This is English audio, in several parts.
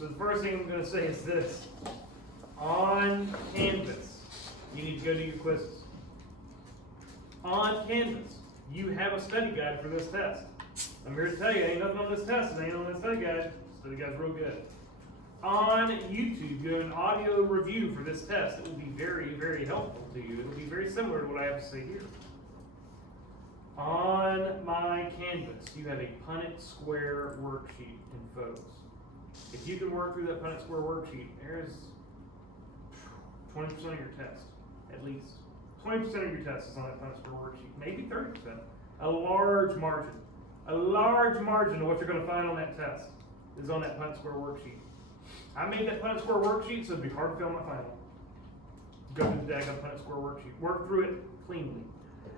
So the first thing I'm going to say is this. On Canvas, you need to go do your quizzes. On Canvas, you have a study guide for this test. I'm here to tell you, ain't nothing on this test that ain't on this study guide. Study guide's real good. On YouTube, you have an audio review for this test that will be very, very helpful to you. It'll be very similar to what I have to say here. On my Canvas, you have a Punnett Square worksheet in photos. If you can work through that Punnett Square worksheet, there's 20% of your test, at least. 20% of your test is on that Punnett Square worksheet, maybe 30%. A large margin of what you're going to find on that test is on that Punnett Square worksheet. I made that Punnett Square worksheet so it'd be hard to fail my final. Go to the daggone Punnett Square worksheet. Work through it cleanly.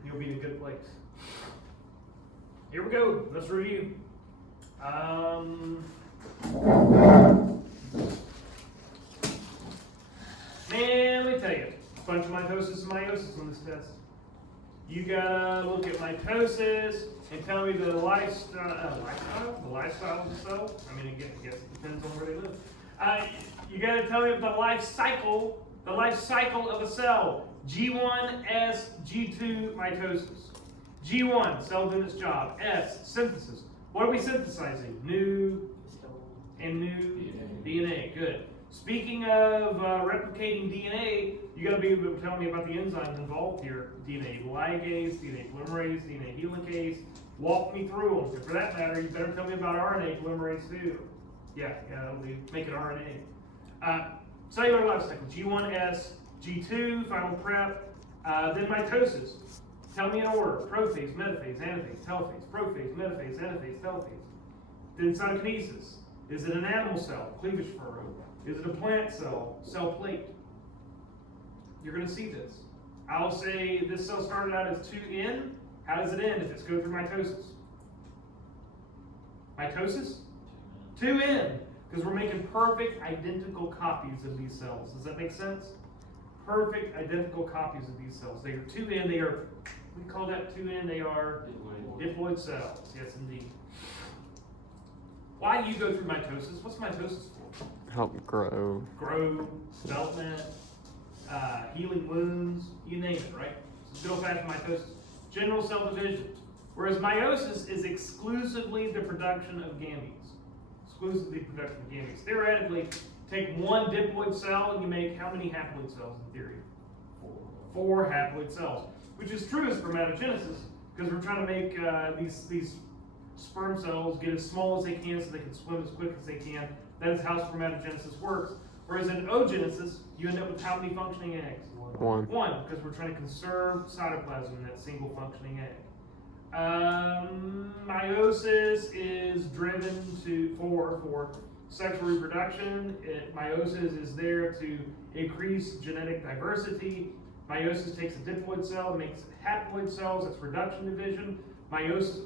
You'll be in a good place. Here we go. Let's review. Man, let me tell you, a bunch of mitosis and meiosis on this test. You gotta look at mitosis and tell me the lifestyle of the cell. I mean, again, I guess it depends on where they live. You gotta tell me the life cycle of a cell. G1, S, G2, mitosis. G1, cell doing its job. S, synthesis. What are we synthesizing? New DNA. Good. Speaking of replicating DNA, you got to be able to tell me about the enzymes involved here. DNA ligase, DNA polymerase, DNA helicase. Walk me through them. And for that matter, you better tell me about RNA polymerase too. Yeah, that'll be making RNA. Cellular life cycle, G1S, G2, final prep, then mitosis. Tell me in order: prophase, metaphase, anaphase, telophase, prophase, metaphase, anaphase, telophase. Then cytokinesis. Is it an animal cell, cleavage furrow? Is it a plant cell, cell plate? You're going to see this. I'll say this cell started out as 2N. How does it end if it's go through mitosis? Mitosis? 2N. Because we're making perfect identical copies of these cells. Does that make sense? Perfect identical copies of these cells. They are 2N. They are, we call that 2N. They are diploid cells. Yes, indeed. Why do you go through mitosis? What's mitosis for? Help grow. Grow, development, healing wounds, you name it, right? It's good old-fashioned mitosis. General cell division. Whereas meiosis is exclusively the production of gametes. Exclusively production of gametes. Theoretically, take one diploid cell and you make how many haploid cells in theory? 4 haploid cells. Which is true as spermatogenesis, because we're trying to make these sperm cells get as small as they can so they can swim as quick as they can. That is how spermatogenesis works. Whereas in oogenesis, you end up with how many functioning eggs? One, because we're trying to conserve cytoplasm in that single functioning egg. Meiosis is driven for sexual reproduction. Meiosis is there to increase genetic diversity. Meiosis takes a diploid cell and makes haploid cells. That's reduction division. Meiosis,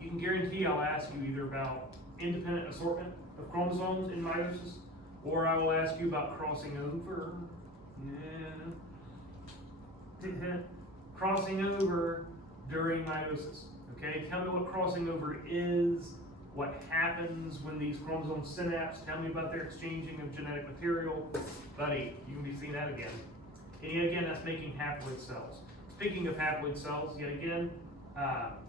you can guarantee I'll ask you either about independent assortment of chromosomes in meiosis, or I will ask you about crossing over. Yeah. Crossing over during meiosis. Okay, tell me what crossing over is, what happens when these chromosomes synapse. Tell me about their exchanging of genetic material. Buddy, you can be seeing that again. And yet again, that's making haploid cells. Speaking of haploid cells, yet again,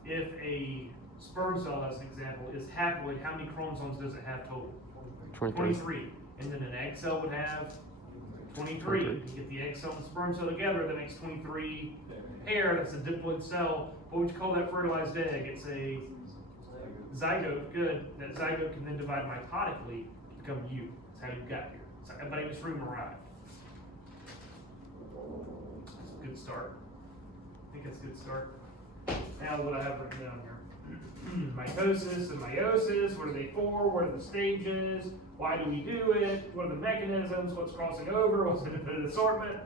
if a sperm cell, as an example, is haploid, how many chromosomes does it have total? 23. And then an egg cell would have 23. You get the egg cell and sperm cell together, that makes 23 pair. That's a diploid cell. What would you call that fertilized egg? It's a zygote. Good. That zygote can then divide mitotically to become you. That's how you got here. So everybody in this room arrived. That's a good start. I think that's a good start. Now what I have written down here. Mitosis and meiosis, what are they for? What are the stages? Why do we do it? What are the mechanisms? What's crossing over? What's independent assortment?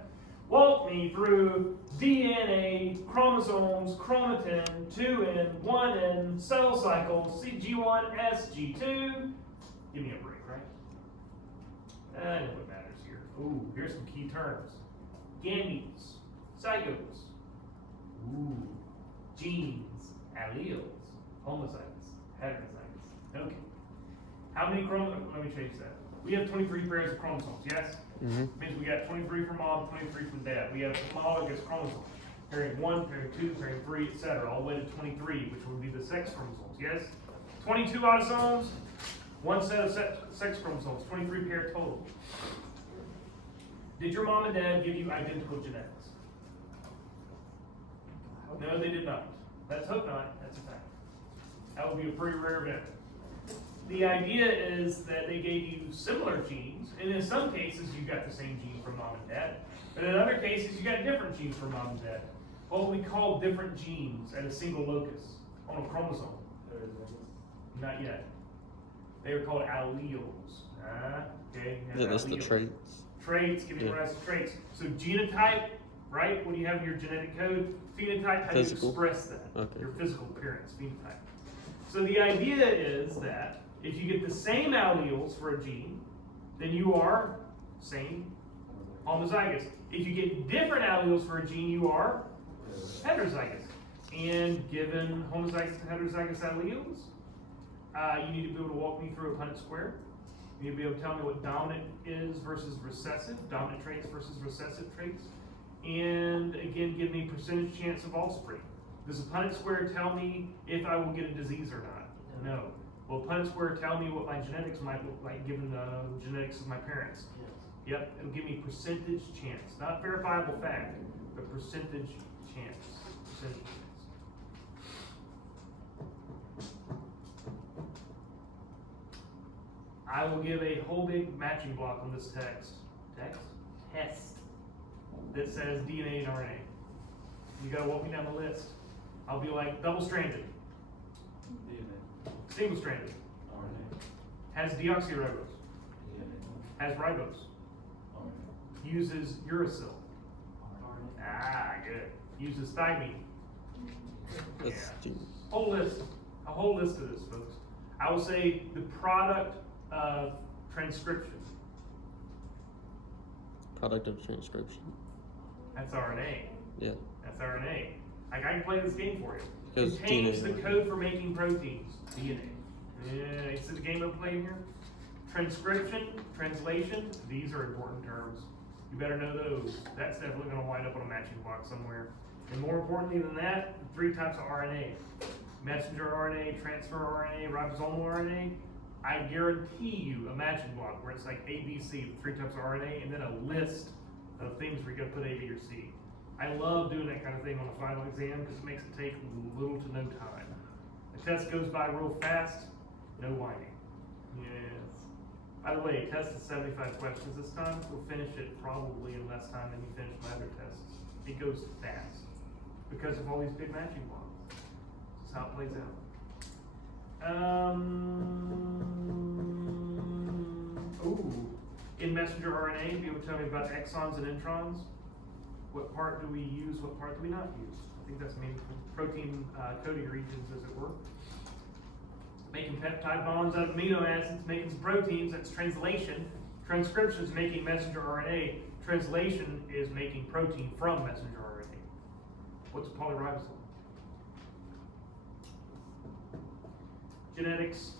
Walk me through DNA, chromosomes, chromatin, 2N, 1N, cell cycle, G1, S, G2. Give me a break, right? I know what matters here. Ooh, here's some key terms. Gametes, zygotes, genes, alleles, homozygotes, heterozygotes. Okay. How many chromosomes? Let me change that. We have 23 pairs of chromosomes, yes? Means we got 23 from mom, 23 from dad. We have homologous chromosomes. Pairing 1, pairing 2, pairing 3, etc. All the way to 23, which would be the sex chromosomes, yes? 22 autosomes, one set of sex chromosomes, 23 pair total. Did your mom and dad give you identical genetics? No, they did not. Let's hope not. That's a fact. That would be a pretty rare event. The idea is that they gave you similar genes, and in some cases you got the same gene from mom and dad, but in other cases you got different genes from mom and dad. What we call different genes at a single locus on a chromosome. Not yet. They are called alleles. Okay. Yeah, that's the traits. Traits, giving rise to traits. So genotype, right? What do you have in your genetic code? Phenotype, how do you express that? Okay. Your physical appearance, phenotype. So the idea is that if you get the same alleles for a gene, then you are same homozygous. If you get different alleles for a gene, you are heterozygous. And given homozygous and heterozygous alleles, you need to be able to walk me through a Punnett square. You need to be able to tell me what dominant is versus recessive, dominant traits versus recessive traits. And again, give me percentage chance of offspring. Does a Punnett square tell me if I will get a disease or not? No. Will a Punnett square tell me what my genetics might look like given the genetics of my parents? Yes. Yep, it'll give me percentage chance. Not verifiable fact, but percentage chance. Percentage chance. I will give a whole big matching block on this test that says DNA and RNA. You gotta walk me down the list. I'll be like double-stranded, DNA. single-stranded, RNA. has deoxyribose, DNA. has ribose, RNA. uses uracil. RNA. Ah, good. Uses thymine. That's Yeah. gene. Whole list, a whole list of this, folks. I will say the product of transcription. Product of transcription. That's RNA. Yeah. That's RNA. Like, I can play this game for you. Because Contains DNA. the code for making proteins. DNA. Yeah, you see the game I'm playing here? Transcription, translation, these are important terms. You better know those. That's definitely going to wind up on a matching block somewhere. And more importantly than that, 3 types of RNA. Messenger RNA, transfer RNA, ribosomal RNA. I guarantee you a matching block where it's like A, B, C, the 3 types of RNA, and then a list of things where you're going to put A, B, or C. I love doing that kind of thing on a final exam because it makes it take little to no time. The test goes by real fast, no whining. Yes. By the way, test is 75 questions this time. We'll finish it probably in less time than you finish my other tests. It goes fast because of all these big matching blocks. This is how it plays out. In messenger RNA, be able to tell me about exons and introns. What part do we use? What part do we not use? I think that's maybe protein coding regions, as it were. Making peptide bonds out of amino acids, making some proteins. That's translation. Transcription is making messenger RNA. Translation is making protein from messenger RNA. What's polyribosome? Genetics.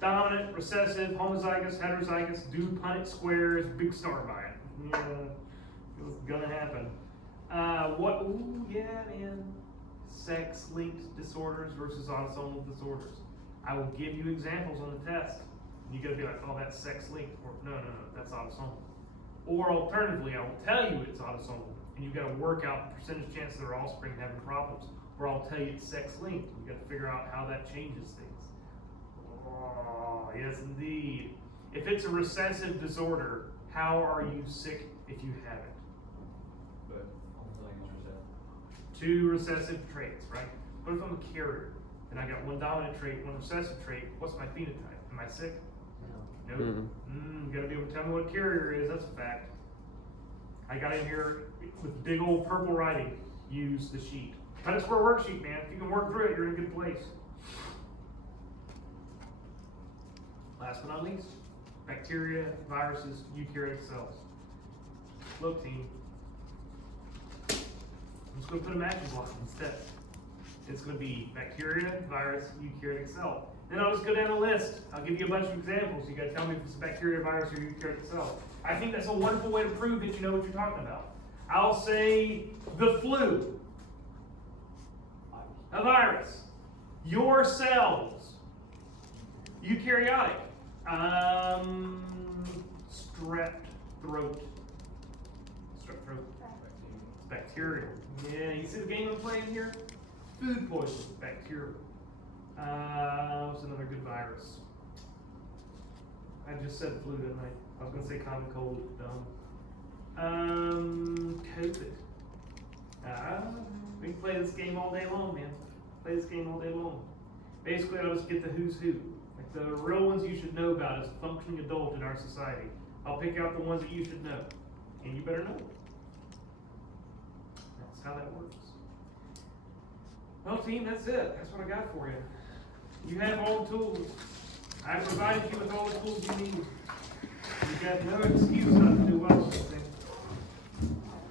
Dominant, recessive, homozygous, heterozygous, do Punnett squares, big star by it. Yeah, it's gonna happen. Yeah, man. Sex-linked disorders versus autosomal disorders. I will give you examples on the test. You gotta be like, oh, that's sex-linked, or no, that's autosomal. Or alternatively, I will tell you it's autosomal, and you gotta work out the percentage chance of their offspring having problems. Or I'll tell you it's sex-linked. You gotta figure out how that changes things. Oh, yes, indeed. If it's a recessive disorder, how are you sick if you have it? But homozygous recessive. 2 recessive traits, right? What if I'm a carrier and I got 1 dominant trait, 1 recessive trait? What's my phenotype? Am I sick? No. Nope. You gotta be able to tell me what a carrier is. That's a fact. I got in here with big old purple writing. Use the sheet. Punnett square worksheet, man. If you can work through it, you're in a good place. Last but not least, bacteria, viruses, eukaryotic cells. Look, team. I'm just going to put a matching block instead. It's going to be bacteria, virus, eukaryotic cell. Then I'll just go down the list. I'll give you a bunch of examples. You gotta tell me if it's a bacteria, virus, or eukaryotic cell. I think that's a wonderful way to prove that you know what you're talking about. I'll say the flu, a virus, your cells, eukaryotic, strep throat. Strep throat. It's bacterial. Yeah, you see the game I'm playing here? Food poisoning, bacterial. What's another good virus? I just said flu, didn't I? I was gonna say common cold, dumb. COVID. We can play this game all day long, man. Play this game all day long. Basically, I'll just get the who's who. Like the real ones you should know about as a functioning adult in our society. I'll pick out the ones that you should know. And you better know them. That's how that works. Well, team, that's it. That's what I got for you. You have all the tools. I provided you with all the tools you need. You got no excuse not to do well with this thing.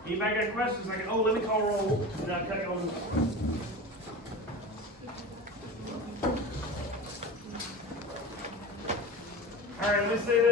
Anybody got questions? Let me call roll. And I'll cut you on. All right, let's say that.